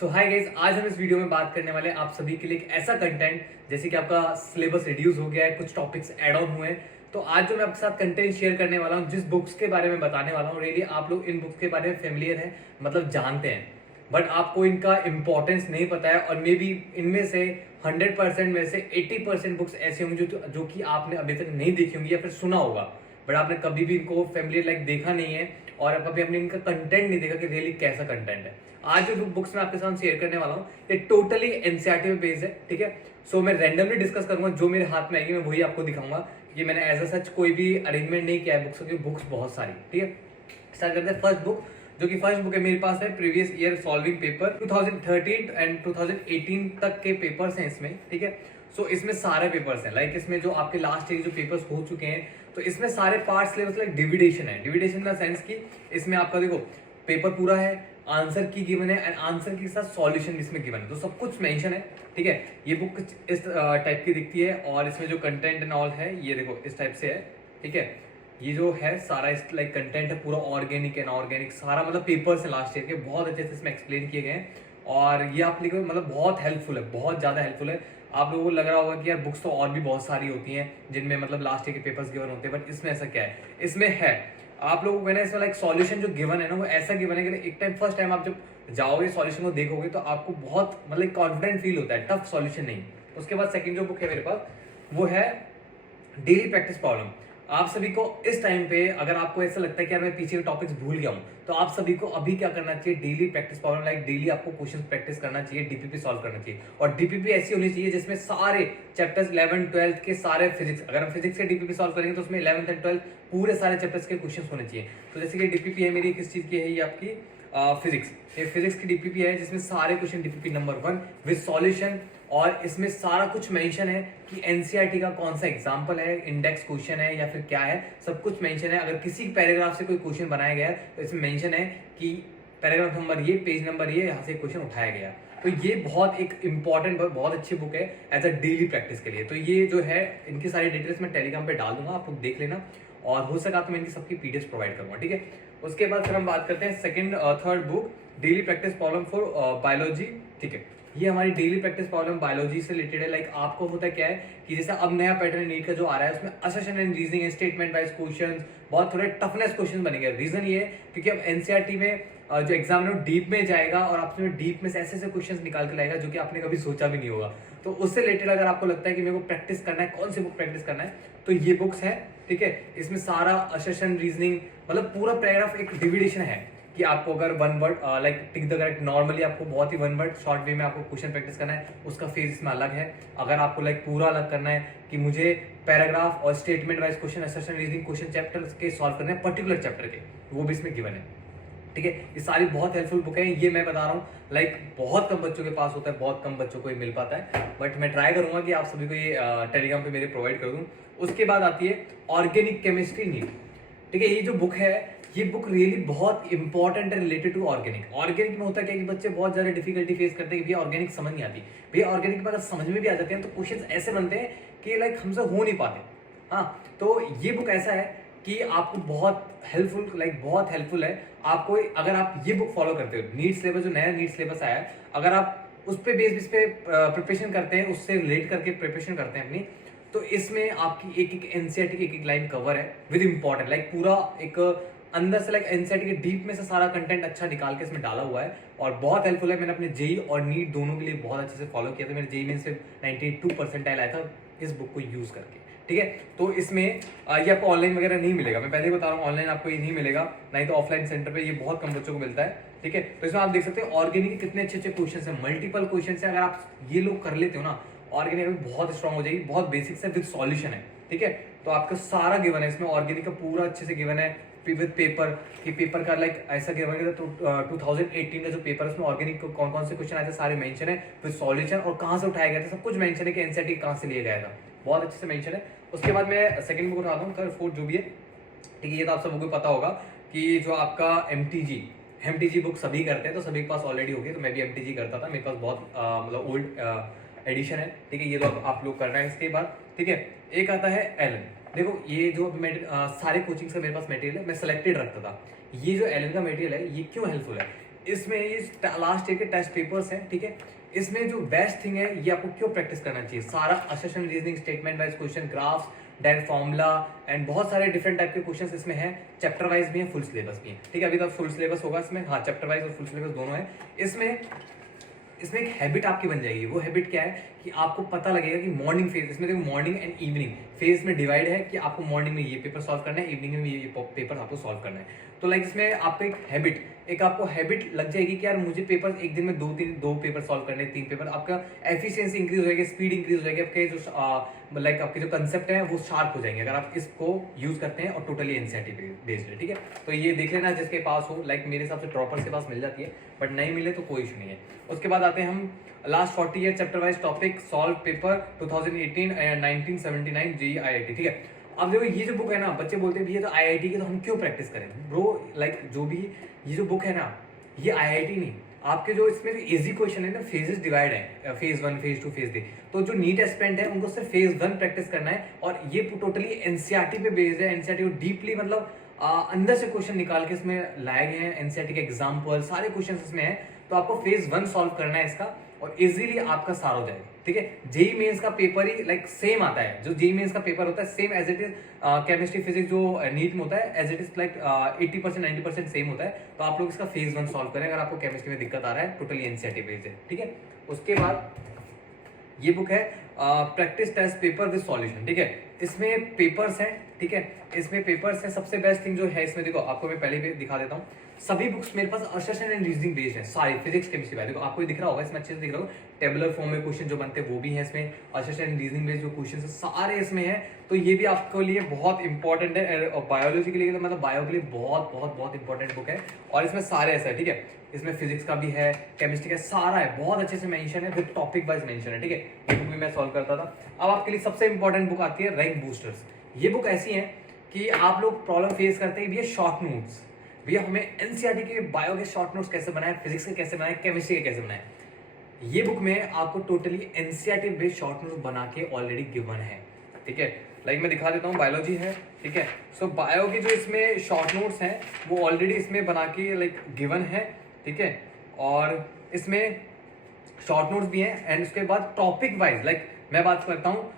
तो hi guys, आज हम इस वीडियो में बात करने वाले हैं आप सभी के लिए एक ऐसा कंटेंट जैसे कि आपका सिलेबस रिड्यूस हो गया है, कुछ टॉपिक्स ऐड ऑन हुए हैं। तो आज जो मैं आपके साथ कंटेंट शेयर करने वाला हूँ, जिस बुक्स के बारे में बताने वाला हूँ, रियली आप लोग इन बुक्स के बारे में फेमिलियर हैं, मतलब जानते हैं, बट आपको इनका इंपॉर्टेंस नहीं पता है। और मे बी इनमें से 100% में से 80% बुक्स ऐसी होंगी जो कि आपने अभी तक नहीं देखी होंगी या फिर सुना होगा, बट आपने कभी भी इनको फैमिली लाइक देखा नहीं है और कभी आपने इनका कंटेंट नहीं देखा कि रियली कैसा कंटेंट है। आज जो बुक्स मैं आपके साथ शेयर करने वाला हूँ ये टोटली एनसीईआरटी पे बेस्ड है, ठीक है। सो मैं रैंडमली डिस्कस करूंगा, जो मेरे हाथ में आएगी मैं वही आपको दिखाऊंगा, कि मैंने एज सच कोई भी अरेंजमेंट नहीं किया है बुक्स की। बुक्स बहुत सारी, ठीक है। स्टार्ट करते हैं फर्स्ट बुक, जो कि फर्स्ट बुक है मेरे पास है previous year solving paper 2013 and 2018 तक के पेपर्स हैं इसमें, ठीक है। सो इसमें सारे पेपर्स हैं, लाइक इसमें जो आपके लास्ट ईयर जो पेपर्स हो चुके हैं, तो इसमें सारे पार्ट्स सिलेबस लाइक डिविडेशन है। डिविडेशन इन द सेंस की इसमें आपका देखो पेपर पूरा है, आंसर की गिवन है एंड आंसर के साथ सॉल्यूशन इसमें गिवन है, तो सब कुछ मेंशन है, ठीक है। ये बुक इस टाइप की दिखती है और इसमें जो कंटेंट एंड ऑल है ये देखो इस टाइप से है, ठीक है। ये जो है सारा इस लाइक कंटेंट है पूरा ऑर्गेनिक एंड ऑर्गेनिक, सारा मतलब पेपर्स है लास्ट ईयर के, बहुत अच्छे से इसमें एक्सप्लेन किए गए हैं। और ये आप लिखो मतलब बहुत हेल्पफुल है, बहुत ज्यादा हेल्पफुल है। आप लोगों को लग रहा होगा कि यार बुक्स तो और भी बहुत सारी होती हैं जिनमें मतलब लास्ट ईयर के पेपर्स गिवन होते हैं, बट इसमें ऐसा क्या है, इसमें है आप लोगों को ना इसमें लाइक सॉल्यूशन जो गिवन है ना वो ऐसा गिवन है कि एक टाइम फर्स्ट टाइम आप जब जाओगे सॉल्यूशन को देखोगे तो आपको बहुत मतलब कॉन्फिडेंट फील होता है, टफ सॉल्यूशन नहीं। उसके बाद सेकंड जो बुक है मेरे पास वो है डेली प्रैक्टिस प्रॉब्लम। आप सभी को इस टाइम पे अगर आपको ऐसा लगता है कि यार मैं पीछे के टॉपिक्स भूल गया हूं, तो आप सभी को अभी क्या करना चाहिए, daily practice problem, like daily आपको क्वेश्चन प्रैक्टिस करना चाहिए, डीपीपी सॉल्व करना चाहिए। और डीपीपी ऐसी होनी चाहिए जिसमें सारे चैप्टर्स 11 12 के सारे फिजिक्स, अगर हम फिजिक्स के डीपीपी सॉल्व करेंगे तो उसमें 11th एंड 12th पूरे सारे चैप्टर्स के क्वेश्चन होने चाहिए। तो जैसे कि डीपीपी है मेरी किस चीज की है, ये आपकी फिजिक्स, ये फिजिक्स की डीपीपी है जिसमें सारे question DPP number 1 with solution. और इसमें सारा कुछ मेंशन है कि एनसीईआरटी का कौन सा एग्जांपल है, इंडेक्स क्वेश्चन है या फिर क्या है, सब कुछ मेंशन है। अगर किसी पैराग्राफ से कोई क्वेश्चन बनाया गया तो इसमें मेंशन है कि पैराग्राफ नंबर ये, पेज नंबर ये, यहाँ से क्वेश्चन उठाया गया। तो ये बहुत एक इंपॉर्टेंट बहुत अच्छी बुक है एज अ डेली प्रैक्टिस के लिए। तो ये जो है इनकी सारी डिटेल्स मैं टेलीग्राम पे डाल दूंगा, आप लोग देख लेना, और हो सका तो मैं इनकी सबकी पीडीएफ प्रोवाइड करूंगा, ठीक है। उसके बाद फिर हम बात करते हैं second third book, daily practice problem for biology, ठीक है। ये हमारी डेली प्रैक्टिस प्रॉब्लम बायोलॉजी से रिलेटेड है। लाइक आपको होता है क्या है कि जैसे अब नया पैटर्न नीट का जो आ रहा है उसमें assertion and reasoning, statement wise questions, बहुत थोड़े टफनेस क्वेश्चन बनेंगे। रीजन ये है क्योंकि अब एनसीईआरटी में जो एग्जाम है वो डीप में जाएगा और आपसे डीप में से ऐसे ऐसे क्वेश्चंस निकाल के लाएगा जो कि आपने कभी सोचा भी नहीं होगा। तो उससे रिलेटेड अगर आपको लगता है कि मेरे को प्रैक्टिस करना है, कौन सी बुक प्रैक्टिस करना है, तो ये बुक्स है, ठीक है। इसमें सारा असर्शन रीजनिंग मतलब पूरा पैराग्राफ एक डिविडेशन है कि आपको अगर one word like tick the correct, normally आपको बहुत ही वन वर्ड शॉर्ट वे में आपको क्वेश्चन प्रैक्टिस करना है, उसका फेज इसमें अलग है। अगर आपको लाइक पूरा अलग करना है कि मुझे पैराग्राफ और statement wise question, assertion reasoning question chapter के सॉल्व करने हैं पर्टिकुलर चैप्टर के, वो भी इसमें गिवन है, ठीक है। ये सारी बहुत हेल्पफुल बुक है, ये मैं बता रहा हूँ लाइक बहुत कम बच्चों के पास होता है, बहुत कम बच्चों को ये मिल पाता है, बट मैं ट्राई करूंगा कि आप सभी को ये टेलीग्राम पे मेरे प्रोवाइड कर दूं। उसके बाद आती है ऑर्गेनिक केमिस्ट्री नीट, ठीक है। ये जो बुक है ये बुक रियली बहुत इंपॉर्टेंट है रिलेटेड टू ऑर्गेनिक। ऑर्गेनिक में होता है कि बच्चे बहुत ज्यादा डिफिकल्टी फेस करते हैं कि भैया ऑर्गेनिक समझ नहीं आती। भैया ऑर्गेनिक में अगर समझ में भी आ जाते हैं तो क्वेश्चन ऐसे बनते हैं कि लाइक हमसे हो नहीं पाते। हाँ, तो ये बुक ऐसा है कि आपको बहुत हेल्पफुल, लाइक बहुत हेल्पफुल है आपको। अगर आप ये बुक फॉलो करते हो, नीट सिलेबस जो नया नीट सिलेबस आया है, अगर आप उस पे बेस पे प्रिपरेशन करते हैं, उससे रिलेट करके प्रिपरेशन करते हैं अपनी, तो इसमें आपकी एक एक एनसीईआरटी की एक लाइन कवर है विद इंपॉर्टेंट, लाइक पूरा एक अंदर से लाइक एनसीईआरटी के डीप में से सारा कंटेंट अच्छा निकाल के इसमें डाला हुआ है और बहुत हेल्पफुल है। मैंने अपने जेई और नीट दोनों के लिए बहुत अच्छे से फॉलो किया था। मेरे जेई में से 92 परसेंटाइल आया था इस बुक को यूज करके, ठीक है। तो इसमें ये आपको ऑनलाइन वगैरह नहीं मिलेगा, मैं पहले ही बता रहा हूँ, ऑनलाइन आपको ये नहीं मिलेगा, नहीं तो ऑफलाइन सेंटर पे ये बहुत कम बच्चों को मिलता है, ठीक है। तो इसमें आप देख सकते हैं ऑर्गेनिक के कितने अच्छे अच्छे क्वेश्चन है, मल्टीपल क्वेश्चन है। अगर आप ये लोग कर लेते हो ना, ऑर्गेनिक में बहुत स्ट्रॉन्ग हो जाएगी, बहुत बेसिक्स है विद सॉल्यूशन है, ठीक है। तो आपका सारा गिवन है इसमें, ऑर्गेनिक का पूरा अच्छे से गिवन है विद पेपर, कि पेपर का लाइक ऐसा गिवन है तो 2018 का जो पेपर है उसमें ऑर्गेनिक को कौन कौन से क्वेश्चन आए थे सारे मेंशन है विद सॉल्यूशन, और कहाँ से उठाया गया था सब कुछ मेंशन है कि एनसीईआरटी कहाँ से लिया गया था, बहुत अच्छे से मेंशन है। उसके बाद मैं सेकंड बुक उठाता हूँ, थर्ड फोर्थ जो भी है, ठीक है। ये तो आप सबको पता होगा कि जो आपका एमटीजी बुक सभी करते हैं, तो सभी के पास ऑलरेडी होगी, तो मैं भी एमटीजी करता था, मेरे पास बहुत मतलब ओल्ड एडिशन है, ठीक है। ये तो आप लोग कर रहे हैं। इसके बाद ठीक है एक आता है एलन। देखो ये जो सारे कोचिंग से मेरे पास मटेरियल है मैं सिलेक्टेड रखता था। ये जो एलन का मटेरियल है ये क्यों हेल्पफुल है, इसमें ये लास्ट ईयर के टेस्ट पेपर्स हैं, ठीक है। इसमें जो बेस्ट थिंग है, ये आपको क्यों प्रैक्टिस करना चाहिए, सारा assertion, reasoning, statement wise question, graphs, direct formula and बहुत सारे डिफरेंट टाइप के क्वेश्चंस इसमें है। चैप्टर वाइज भी है, फुल सिलेबस भी है, ठीक है। अभी तक फुल सिलेबस होगा इसमें, हाँ चैप्टर वाइज और फुल सिलेबस दोनों है इसमें। इसमें एक हैबिट आपकी बन जाएगी। वो हैबिट क्या है कि आपको पता लगेगा कि मॉर्निंग फेज, इसमें देखो मॉर्निंग एंड इवनिंग फेज में डिवाइड है कि आपको मॉर्निंग में ये पेपर सॉल्व करना है, इवनिंग में ये पेपर आपको सॉल्व करना है। तो लाइक इसमें आपको एक आपको हैबिट लग जाएगी कि यार मुझे पेपर एक दिन में दो पेपर सॉल्व करने, 3 पेपर, आपका एफिशिएंसी इंक्रीज हो जाएगी, स्पीड इंक्रीज हो जाएगी, आपके जो लाइक आपके जो कंसेप्ट है वो शार्प हो जाएंगे अगर आप इसको यूज करते हैं और टोटली एनसीईआरटी बेस्ड है, ठीक है। तो ये देख लेना जिसके पास हो, लाइक मेरे हिसाब से ड्रॉपर्स के पास मिल जाती है, बट नहीं मिले तो कोई इशू नहीं है। उसके बाद आते हैं हम last 40 year chapter wise topic solve paper 2018 and 1979 JEE IIT, ठीक है। अब देखो ये जो बुक है ना, बच्चे बोलते हैं भैया तो आईआईटी के तो हम क्यों प्रैक्टिस करें ब्रो, लाइक जो भी ये जो बुक है ना, ये आईआईटी नहीं, आपके जो इसमें इजी क्वेश्चन है ना, फेजेस डिवाइड है, फेज 1, फेज 2, फेज 3। तो जो नीट एस्पिरेंट है उनको सिर्फ फेज 1 प्रैक्टिस करना है, और ये टोटली एनसीईआरटी पे बेस्ड है। एनसीईआरटी को डीपली मतलब अंदर से क्वेश्चन निकाल के इसमें लाए गए हैं, एनसीईआरटी के एग्जाम्पल सारे क्वेश्चन इसमें है। तो आपको फेज 1 सॉल्व करना है इसका, और इजीली आपका सार हो जाएगा, ठीक है। जेईई मेंस का पेपर ही लाइक सेम आता है, जो जेईई मेंस का पेपर होता है same as it is, chemistry physics जो नीट में होता है as it is like 80% 90% same होता है। तो आप लोग इसका फेज 1 सॉल्व करें अगर आपको केमिस्ट्री में दिक्कत आ रहा है, टोटली एनसीईआरटी बेस्ड है, ठीक है। उसके बाद ये बुक है practice test paper with solution, ठीक है। इसमें पेपर्स हैं, ठीक है, इसमें पेपर्स हैं। सबसे बेस्ट थिंग जो है इसमें, देखो आपको मैं पहले भी दिखा देता हूँ, सभी बुक्स मेरे पास असर्शन एंड रीजनिंग बेस्ड है, सारी फिजिक्स केमिस्ट्री वाली। देखो आपको दिख रहा होगा इसमें, अच्छे से दिख रहा होगा, टेबुलर फॉर्म में क्वेश्चन जो बनते हैं वो भी है इसमें, असर्शन एंड रीजनिंग बेस्ड जो क्वेश्चन है सारे इसमें है। तो ये भी आपके लिए बहुत इंपॉर्टेंट है, और बायोलॉजी के लिए तो मतलब बायो के लिए बहुत बहुत बहुत इंपॉर्टेंट बुक है। और इसमें सारे ऐसा है, ठीक है, इसमें फिजिक्स का भी है, केमिस्ट्री का सारा है, बहुत अच्छे से मेंशन है, विद टॉपिक वाइज मेंशन है, ठीक है। ये बुक भी मैं सॉल्व करता था। अब आपके लिए सबसे इंपॉर्टेंट बुक आती है रैंक बूस्टर्स। ये बुक ऐसी है कि आप लोग प्रॉब्लम फेस करते हैं भैया शॉर्ट नोट्स, भैया हमें एनसीईआरटी के बायो के शॉर्ट नोट्स कैसे बनाए, फिजिक्स के कैसे बनाए, केमिस्ट्री के कैसे बनाए। ये बुक में आपको totally NCERT based short notes बना के ऑलरेडी गिवन है, ठीक है। लाइक मैं दिखा देता हूँ, बायोलॉजी है, ठीक है। सो बायो के जो इसमें शॉर्ट नोट्स हैं वो ऑलरेडी इसमें बना के लाइक गिवन है, ठीक है। और इसमें शॉर्ट नोट्स भी हैं, एंड उसके बाद टॉपिक वाइज लाइक मैं बात करता हूँ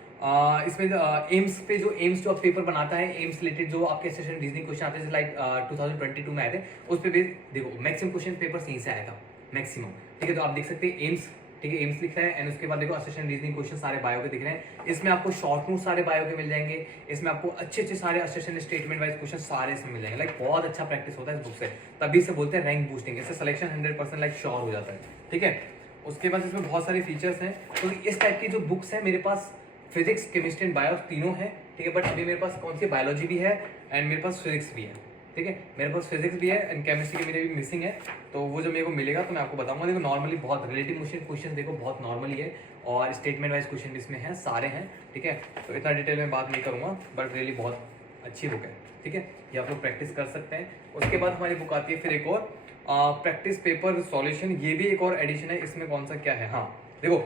इसमें एम्स पे, जो एम्स जो पेपर बनाता है, एम्स रिलेटेड जो आपके सेशन रीजनिंग क्वेश्चन आते हैं लाइक 2022 में आए थे, उस पे भी देखो मैक्सिमम क्वेश्चन पेपर यहीं से आया था मैक्सिमम, ठीक है। तो आप देख सकते हैं एम्स, ठीक है, एम्स लिख रहा है, एंड उसके बाद देखो सेशन रीजनिंग क्वेश्चन सारे बायो के दिख रहे हैं। इसमें आपको शॉर्ट नोट सारे बायो के मिल जाएंगे, इसमें आपको अच्छे अच्छे सारे सेशन स्टेटमेंट वाइज क्वेश्चन सारे इसमें मिल जाएंगे। लाइक बहुत अच्छा प्रैक्टिस होता है इस बुक से, तभी से बोलते हैं रैंक बूस्टिंग, इससे सिलेक्शन 100% लाइक श्योर हो जाता है, ठीक है। उसके बाद इसमें बहुत सारे फीचर्स हैं। तो इस टाइप की जो बुक्स है मेरे पास फिजिक्स, केमिस्ट्री एंड बायो तीनों है, ठीक है। बट अभी मेरे पास कौन सी बायोलॉजी भी है एंड मेरे पास फिजिक्स भी है, ठीक है। मेरे पास फिजिक्स भी है एंड केमिस्ट्री के मेरे भी मिसिंग है, तो वो जो मेरे को मिलेगा तो मैं आपको बताऊंगा। देखो नॉर्मली बहुत रिलेटिव क्वेश्चन देखो बहुत नॉर्मली है, और स्टेटमेंट वाइज क्वेश्चन इसमें है, सारे हैं, ठीक है। तो इतना डिटेल में बात नहीं करूँगा, बट रियली बहुत अच्छी बुक है, ठीक है। ये आप लोग प्रैक्टिस कर सकते हैं। उसके बाद हमारी बुक आती है फिर एक और प्रैक्टिस पेपर सॉल्यूशन, ये भी एक और एडिशन है। इसमें कौन सा क्या है, हाँ देखो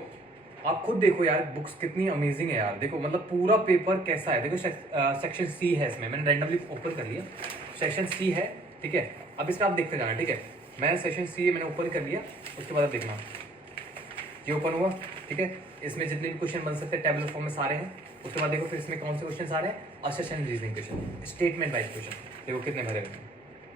आप खुद देखो यार, बुक्स कितनी अमेजिंग है यार। देखो मतलब पूरा पेपर कैसा है, देखो सेक्शन सी है इसमें, मैंने रैंडमली ओपन कर लिया, सेक्शन सी है, ठीक है। अब इसमें आप देखते जाना, ठीक है। मैंने सेक्शन सी मैंने ओपन कर लिया, उसके बाद आप देखना ये ओपन हुआ, ठीक है। इसमें जितने भी क्वेश्चन बन सकते हैं टेबुलर फॉर्म में सारे हैं। उसके बाद देखो फिर इसमें कौन से क्वेश्चन आ रहे हैं, assertion reasoning question, statement wise question, देखो कितने भरे हुए हैं,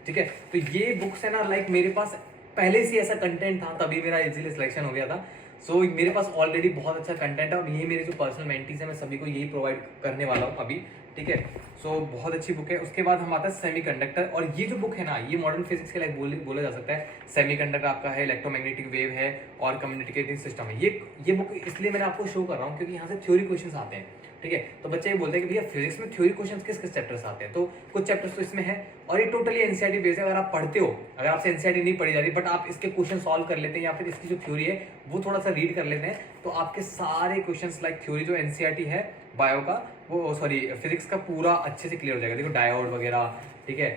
ठीक है। तो ये बुक्स है ना, लाइक मेरे पास पहले से ऐसा कंटेंट था, तभी मेरा इजीली सिलेक्शन हो गया था। सो मेरे पास ऑलरेडी बहुत अच्छा कंटेंट है, और ये मेरे जो पर्सनल मेंटीज है मैं सभी को यही प्रोवाइड करने वाला हूँ अभी, ठीक है। सो बहुत अच्छी बुक है। उसके बाद हम आता है सेमीकंडक्टर, और ये जो बुक है ना, ये मॉडर्न फिजिक्स के लाइक बोला जा सकता है। सेमीकंडक्टर आपका है, इलेक्ट्रोमैग्नेटिक वेव है, और कम्युनिकेटिंग सिस्टम है। ये बुक इसलिए मैंने आपको शो कर रहा हूँ क्योंकि यहाँ से थ्योरी क्वेश्चन आते हैं, ठीक है। तो बच्चे ये बोलते हैं कि भैया फिजिक्स में थ्योरी क्वेश्चंस किस किस चैप्टर से आते हैं, तो कुछ चैप्टर्स तो इसमें है, और ये टोटली एनसीईआरटी बेस्ड है। अगर आप पढ़ते हो, अगर आपसे एनसीईआरटी नहीं पढ़ी जा रही, बट आप इसके क्वेश्चन सॉल्व कर लेते हैं, या फिर इसकी जो थ्योरी है वो थोड़ा सा रीड कर लेते हैं, तो आपके सारे क्वेश्चंस लाइक थ्योरी जो एनसीईआरटी है बायो का, वो सॉरी फिजिक्स का पूरा अच्छे से क्लियर हो जाएगा। देखो डायोड वगैरह, ठीक है,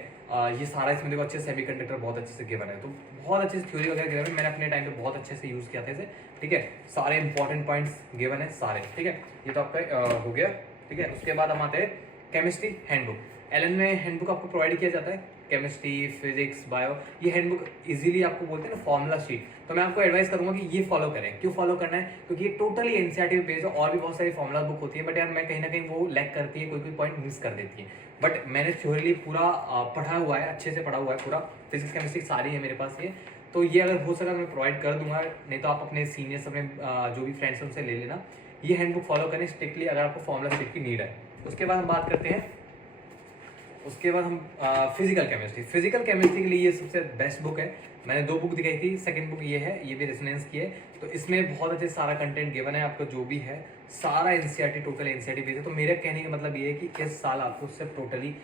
ये सारा इसमें देखो अच्छे से सेमीकंडक्टर बहुत अच्छे से गिवन है, तो बहुत अच्छे से थ्योरी वगैरह गिवन है। मैंने अपने टाइम पे बहुत अच्छे से यूज़ किया था इसे, ठीक है। सारे इंपॉर्टेंट पॉइंट्स गिवन है सारे, ठीक है। ये तो आपका हो गया, ठीक है। उसके बाद हम आते हैं केमिस्ट्री हैंडबुक। एलन में हैंडबुक आपको प्रोवाइड किया जाता है, केमिस्ट्री, फिजिक्स, बायो, ये हैंडबुक इजीली आपको बोलते हैं ना फॉर्मूला शीट, तो मैं आपको एडवाइस करूंगा कि ये फॉलो करें। क्यों फॉलो करना है? क्योंकि ये टोटली एनसीईआरटी पे बेस्ड है, और भी बहुत सारी फॉर्मूला बुक होती है, बट यार मैं कहीं ना कहीं वो लैक करती है, कोई कोई पॉइंट मिस कर देती है। बट मैंने थ्योरली पूरा पढ़ा हुआ है, अच्छे से पढ़ा हुआ है, पूरा फिजिक्स केमिस्ट्री सारी है मेरे पास ये। तो ये अगर हो सका मैं प्रोवाइड कर दूंगा, नहीं तो आप अपने सीनियर्स, अपने जो भी फ्रेंड्स हैं उनसे ले लेना। ये हैंडबुक फॉलो करें स्ट्रिक्टली अगर आपको फॉर्मूला शीट की नीड है। उसके बाद हम बात करते हैं, उसके बाद हम फिजिकल केमिस्ट्री। फिजिकल केमिस्ट्री के लिए ये सबसे बेस्ट बुक है। मैंने 2 बुक दिखाई थी, सेकंड बुक ये है, ये भी रेजोनेंस की है। तो इसमें बहुत अच्छे सारा कंटेंट गिवन है, आपका जो भी है सारा एनसीईआरटी, टोटल एनसीईआरटी बेस्ड है। तो मेरे कहने का मतलब ये है कि इस साल आपको सिर्फ टोटली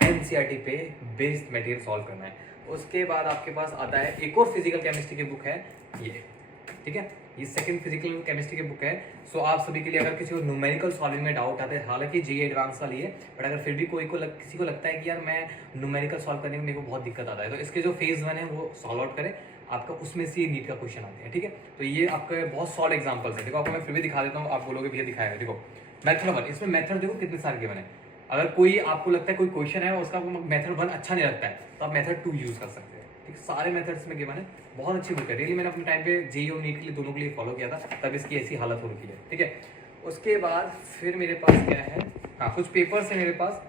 एनसीईआरटी पे बेस्ड मटेरियल सॉल्व करना है। उसके बाद आपके पास आता है एक और फिजिकल केमिस्ट्री की बुक है ये, ठीक है, ये सेकंड फिजिकल केमिस्ट्री की बुक है। सो आप सभी के लिए अगर किसी को न्यूमेरिकल सॉल्विंग में डाउट आता है, हालांकि जी एडवांस वाली है, बट अगर फिर भी किसी को लगता है कि यार मैं न्यूमेरिकल सॉल्व करने में मेरे को बहुत दिक्कत आता है, तो इसके जो फेज 1 है वो सॉल्व आउट करें, आपका उसमें से नीट का क्वेश्चन आते हैं, ठीक है। तो ये आपके बहुत सॉल्व एग्जाम्पल्स है। देखो आपको मैं फिर भी दिखा देता हूँ, आप बोलोगे भैया दिखाया है। देखो मेथड 1, इसमें मेथड देखो कितने सारे गिवन है। अगर कोई आपको लगता है कोई क्वेश्चन है उसका मेथड 1 अच्छा नहीं लगता है, तो आप मेथड 2 यूज कर सकते हैं, ठीक। सारे मेथड्स में गिवन है, बहुत अच्छी बुक है। रियली मैंने अपने टाइम पे जेईई और नीट के लिए दोनों के लिए फॉलो किया था, तब इसकी ऐसी हालत हो रही है, ठीक है। उसके बाद फिर मेरे पास क्या है, हाँ कुछ पेपर्स है मेरे पास।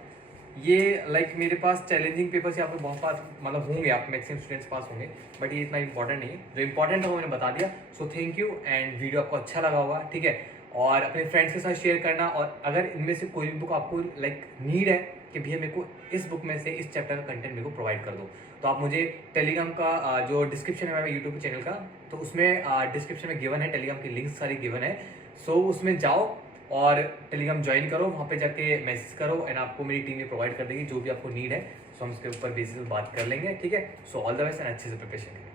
ये लाइक मेरे पास चैलेंजिंग पेपर्स यहाँ पे बहुत पास मतलब होंगे, आप मैक्सिमम स्टूडेंट्स पास होंगे, बट ये इतना इंपॉर्टेंट नहीं है। जो इंपॉर्टेंट है वो मैंने बता दिया। So thank you, and video आपको अच्छा लगा होगा, ठीक है। और अपने फ्रेंड्स के साथ शेयर करना, और अगर इनमें से कोई भी बुक आपको लाइक नीड है कि भैया मेरे को इस बुक में से इस चैप्टर का कंटेंट मेरे को प्रोवाइड कर दो, तो आप मुझे टेलीग्राम का जो डिस्क्रिप्शन है मेरे यूट्यूब चैनल का, तो उसमें डिस्क्रिप्शन में गिवन है, टेलीग्राम की लिंक्स सारी गिवन है। सो उसमें जाओ और टेलीग्राम ज्वाइन करो, वहाँ पे जाके मैसेज करो, एंड आपको मेरी टीम में प्रोवाइड कर देगी जो भी आपको नीड है। सो हम उसके ऊपर बेसिस पे बात कर लेंगे, ठीक है। So all the best and अच्छे से प्रिपरेशन करें।